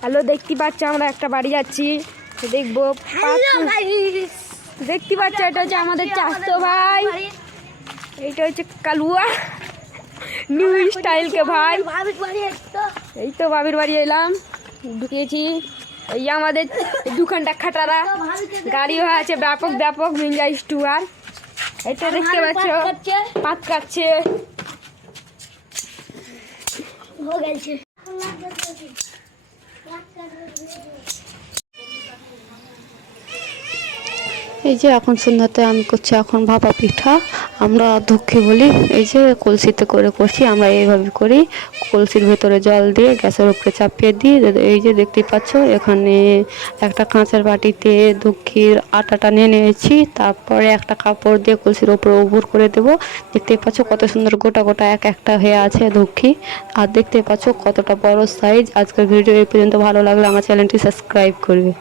Hello দেখতে পাচ্ছ আমরা একটা বাড়ি যাচ্ছি। দেখব দেখতে পাচ্ছ এটা হচ্ছে আমাদের চাষতো ভাই। এইটা হচ্ছে কালুয়া। নিউ স্টাইলকে ভাই। এই তো বাবির বাড়ি এলাম ঢুকিয়েছি এই আমাদের দুখানটা খাটারা। গাড়িও আছে ব্যাপক ব্যাপক মিঞ্জা স্টুয়ার। এটা দেখতে পাচ্ছ পাত কাটছে। Thank you. এই যে এখন সন্ধ্যাতে আমি করছি এখন ভাপা পিঠা। আমরা দুঃখে বলি, এই যে কলসিতে করে করছি, আমরা এইভাবে করি। কলসির ভেতরে জল দিয়ে গ্যাসের উপরে চাপিয়ে দিই। এই যে দেখতেই পাচ্ছ, এখানে একটা কাঁচের বাটিতে দুঃখীর আটাটা নিয়ে নিয়েছি। তারপরে একটা কাপড় দিয়ে কলসির উপরে উপর করে দেব। দেখতেই পাচ্ছ কত সুন্দর গোটা গোটা এক একটা হয়ে আছে দুঃখী। আর দেখতে পাচ্ছ কতটা বড় সাইজ আজকের ভিডিও এই পর্যন্ত। ভালো লাগলে আমার চ্যানেলটি সাবস্ক্রাইব করবে।